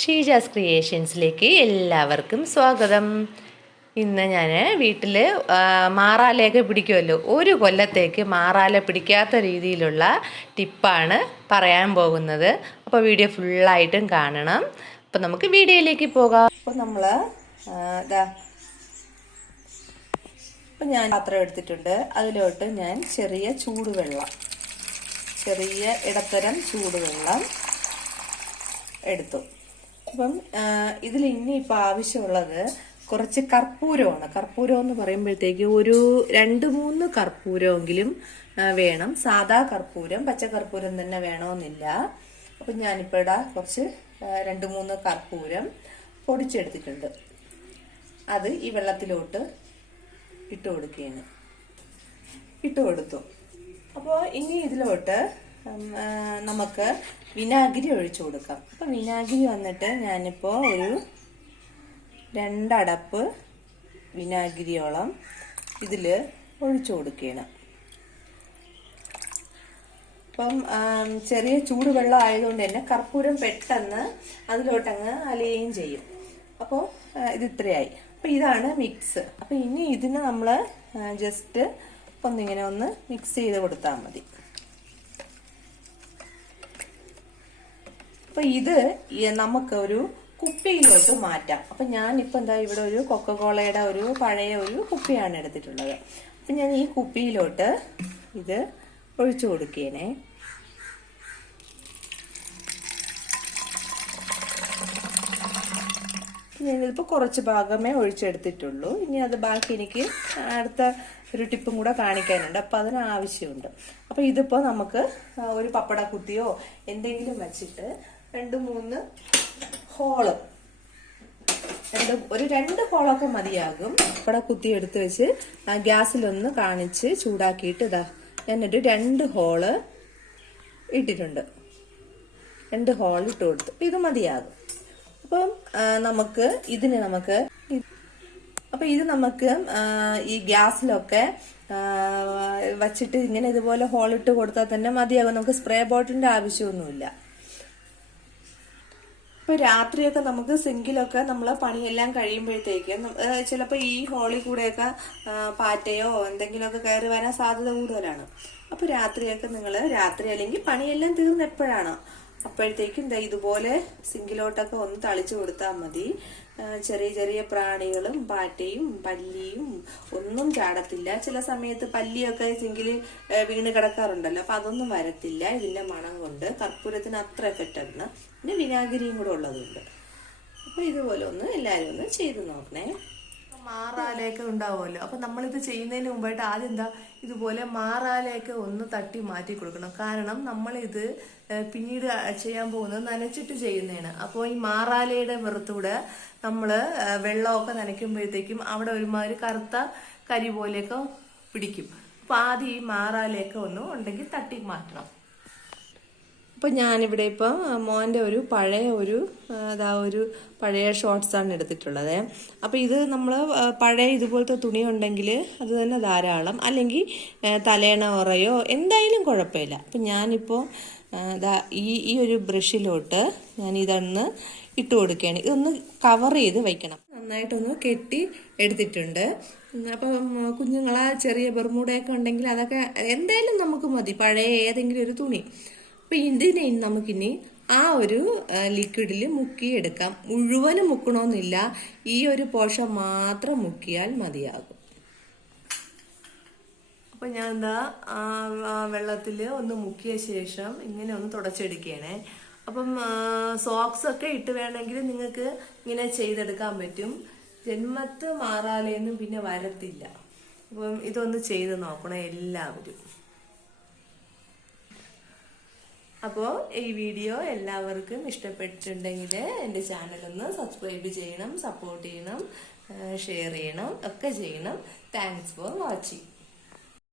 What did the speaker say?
ഷീജാസ് ക്രിയേഷൻസിലേക്ക് എല്ലാവർക്കും സ്വാഗതം. ഇന്ന് ഞാൻ വീട്ടിൽ മാറാലയൊക്കെ പിടിക്കുമല്ലോ ഒരു കൊല്ലത്തേക്ക് മാറാല പിടിക്കാത്ത രീതിയിലുള്ള ടിപ്പാണ് പറയാൻ പോകുന്നത്. അപ്പോൾ വീഡിയോ ഫുള്ളായിട്ടും കാണണം. അപ്പോൾ നമുക്ക് വീഡിയോയിലേക്ക് പോകാം. അപ്പോൾ നമ്മൾ ഇതാ അപ്പോൾ ഞാൻ പാത്രം എടുത്തിട്ടുണ്ട്. അതിലോട്ട് ഞാൻ ചെറിയ ചൂടുവെള്ളം ചെറിയ ഇടത്തരം ചൂടുവെള്ളം എടുത്തു. അപ്പം ഇതിൽ ഇനി ഇപ്പം ആവശ്യമുള്ളത് കുറച്ച് കർപ്പൂരമാണ്. കർപ്പൂരം എന്ന് പറയുമ്പോഴത്തേക്ക് ഒരു രണ്ട് മൂന്ന് കർപ്പൂരമെങ്കിലും വേണം. സാദാ കർപ്പൂരം പച്ച കർപ്പൂരം തന്നെ വേണമെന്നില്ല. അപ്പം ഞാനിപ്പോൾ ഇടാ കുറച്ച് രണ്ട് മൂന്ന് കർപ്പൂരം പൊടിച്ചെടുത്തിട്ടുണ്ട്. അത് ഈ വെള്ളത്തിലോട്ട് ഇട്ട് കൊടുക്കുകയാണ്. ഇട്ട് കൊടുത്തു. അപ്പോൾ ഇനി ഇതിലോട്ട് നമുക്ക് വിനാഗിരി ഒഴിച്ചു കൊടുക്കാം. അപ്പം വിനാഗിരി വന്നിട്ട് ഞാനിപ്പോൾ ഒരു രണ്ടടപ്പ് വിനാഗിരിയോളം ഇതിൽ ഒഴിച്ചു കൊടുക്കുകയാണ്. അപ്പം ചെറിയ ചൂടുവെള്ളം ആയതുകൊണ്ട് തന്നെ കർപ്പൂരം പെട്ടെന്ന് അതിലോട്ടങ്ങ് അലിയുകയും ചെയ്യും. അപ്പോൾ ഇത് ഇത്രയായി. അപ്പം ഇതാണ് മിക്സ്. അപ്പം ഇനി ഇതിന് നമ്മൾ ജസ്റ്റ് ഒന്നിങ്ങനെ ഒന്ന് മിക്സ് ചെയ്ത് കൊടുത്താൽ മതി. അപ്പോൾ ഇത് നമുക്ക് ഒരു കുപ്പിയിലോട്ട് മാറ്റാം. അപ്പം ഞാനിപ്പോൾ എന്താ ഇവിടെ ഒരു കൊക്കകോളയുടെ ഒരു പഴയ ഒരു കുപ്പിയാണ് എടുത്തിട്ടുള്ളത്. അപ്പം ഞാൻ ഈ കുപ്പിയിലോട്ട് ഇത് ഒഴിച്ചു കൊടുക്കേനെ. ഞാനിതിപ്പോൾ കുറച്ച് ഭാഗമേ ഒഴിച്ചെടുത്തിട്ടുള്ളൂ. ഇനി അത് ബാക്കി എനിക്ക് അടുത്ത ഒരു ടിപ്പും കൂടെ കാണിക്കാനുണ്ട്. അപ്പം അതിന് ആവശ്യമുണ്ട്. അപ്പോൾ ഇതിപ്പോൾ നമുക്ക് ഒരു പപ്പട കുത്തിയോ എന്തെങ്കിലും വെച്ചിട്ട് രണ്ട് മൂന്ന് ഹോൾ. രണ്ട് ഒരു രണ്ട് ഹോളൊക്കെ മതിയാകും. ഇവിടെ കുത്തി എടുത്ത് വെച്ച് ആ ഗ്യാസിലൊന്ന് കാണിച്ച് ചൂടാക്കിയിട്ട് ഇതാ ഞാനൊരു രണ്ട് ഹോൾ ഇട്ടിട്ടുണ്ട്. രണ്ട് ഹോൾ ഇട്ട് കൊടുത്തു. ഇത് മതിയാകും. അപ്പം നമുക്ക് ഇതിന് നമുക്ക് അപ്പൊ ഇത് നമുക്ക് ഈ ഗ്യാസിലൊക്കെ വച്ചിട്ട് ഇങ്ങനെ ഇതുപോലെ ഹോൾ ഇട്ട് കൊടുത്താൽ തന്നെ മതിയാകും. നമുക്ക് സ്പ്രേ ബോട്ടിലിന്റെ ആവശ്യമൊന്നുമില്ല. ഇപ്പൊ രാത്രിയൊക്കെ നമുക്ക് സിങ്കിലൊക്കെ നമ്മൾ പണിയെല്ലാം കഴിയുമ്പോഴത്തേക്കും ചിലപ്പോൾ ഈ ഹോളിൽ കൂടെയൊക്കെ പാറ്റയോ എന്തെങ്കിലുമൊക്കെ കയറി വരാൻ സാധ്യത കൂടുതലാണ്. അപ്പൊ രാത്രിയൊക്കെ നിങ്ങൾ രാത്രി അല്ലെങ്കിൽ പണിയെല്ലാം തീർന്ന് എപ്പോഴാണോ? അപ്പോഴത്തേക്കും ദാ ഇതുപോലെ സിങ്കിലോട്ടൊക്കെ ഒന്ന് തളിച്ചു കൊടുത്താൽ മതി. ചെറിയ ചെറിയ പ്രാണികളും പാറ്റയും പല്ലിയും ഒന്നും ചാടത്തില്ല. ചില സമയത്ത് പല്ലിയൊക്കെ സിങ്കിൽ വീണ് കിടക്കാറുണ്ടല്ലോ. അപ്പം അതൊന്നും വരത്തില്ല. ഇതിന്റെ മണം കൊണ്ട് കർപ്പൂരത്തിന് അത്ര എഫക്റ്റ് ആണ് പിന്നെ വിനാഗിരിയും കൂടെ ഉള്ളതുണ്ട്. അപ്പോൾ ഇതുപോലെ ഒന്ന് എല്ലാവരും ഒന്ന് ചെയ്ത് നോക്കണേ. മാറാലയൊക്കെ ഉണ്ടാവുമല്ലോ. അപ്പൊ നമ്മളിത് ചെയ്യുന്നതിന് മുമ്പായിട്ട് ആദ്യം എന്താ ഇതുപോലെ മാറാലയൊക്കെ ഒന്ന് തട്ടി മാറ്റി കൊടുക്കണം. കാരണം നമ്മളിത് പിന്നീട് ചെയ്യാൻ പോകുന്നത് നനച്ചിട്ട് ചെയ്യുന്നതാണ്. അപ്പോൾ ഈ മാറാലയുടെ വെറുത്തൂടെ നമ്മൾ വെള്ളമൊക്കെ നനയ്ക്കുമ്പോഴത്തേക്കും അവിടെ ഒരുമാതിരി കറുത്ത കരി പോലെയൊക്കെ പിടിക്കും. അപ്പോൾ ആദ്യം ഈ മാറാലയൊക്കെ ഒന്ന് ഉണ്ടെങ്കിൽ തട്ടി മാറ്റണം. അപ്പോൾ ഞാനിവിടെ ഇപ്പോൾ മോന്റെ ഒരു പഴയ ഒരു അതാ ഒരു പഴയ ഷോർട്ട്സാണ് എടുത്തിട്ടുള്ളത്. അപ്പോൾ ഇത് നമ്മൾ പഴയ ഇതുപോലത്തെ തുണി ഉണ്ടെങ്കിൽ അത് തന്നെ ധാരാളം. അല്ലെങ്കിൽ തലേണ ഉറയോ എന്തായാലും കുഴപ്പമില്ല. അപ്പം ഞാനിപ്പോൾ ഈ ഈ ഒരു ബ്രഷിലോട്ട് ഞാൻ ഇതൊന്ന് ഇട്ട് കൊടുക്കുകയാണ്. ഇതൊന്ന് കവർ ചെയ്ത് വയ്ക്കണം നന്നായിട്ടൊന്ന് കെട്ടി എടുത്തിട്ടുണ്ട്. അപ്പം കുഞ്ഞുങ്ങളാ ചെറിയ ബെർമൂടയൊക്കെ ഉണ്ടെങ്കിൽ അതൊക്കെ എന്തായാലും നമുക്ക് മതി. പഴയ ഏതെങ്കിലും ഒരു തുണി. അപ്പൊ ഇതിനെ നമുക്കിനി ആ ഒരു ലിക്വിഡിൽ മുക്കിയെടുക്കാം. മുഴുവനും മുക്കണമെന്നില്ല ഈ ഒരു പോഷൻ മാത്രം മുക്കിയാൽ മതിയാകും. അപ്പൊ ഞാൻ എന്താ വെള്ളത്തിൽ ഒന്ന് മുക്കിയ ശേഷം ഇങ്ങനെ ഒന്ന് തുടച്ചെടുക്കുകയാണേ അപ്പം സോക്സ് ഒക്കെ ഇട്ട് വേണമെങ്കിൽ നിങ്ങൾക്ക് ഇങ്ങനെ ചെയ്തെടുക്കാൻ പറ്റും. ജന്മത്ത് മാറാലേന്നും പിന്നെ വരത്തില്ല. അപ്പം ഇതൊന്ന് ചെയ്ത് നോക്കണം എല്ലാവരും. അപ്പോൾ ഈ വീഡിയോ എല്ലാവർക്കും ഇഷ്ടപ്പെട്ടിട്ടുണ്ടെങ്കിൽ എന്റെ ചാനലൊന്ന് സബ്സ്ക്രൈബ് ചെയ്യണം സപ്പോർട്ട് ചെയ്യണം ഷെയർ ചെയ്യണം ഒക്കെ ചെയ്യണം. Thanks for watching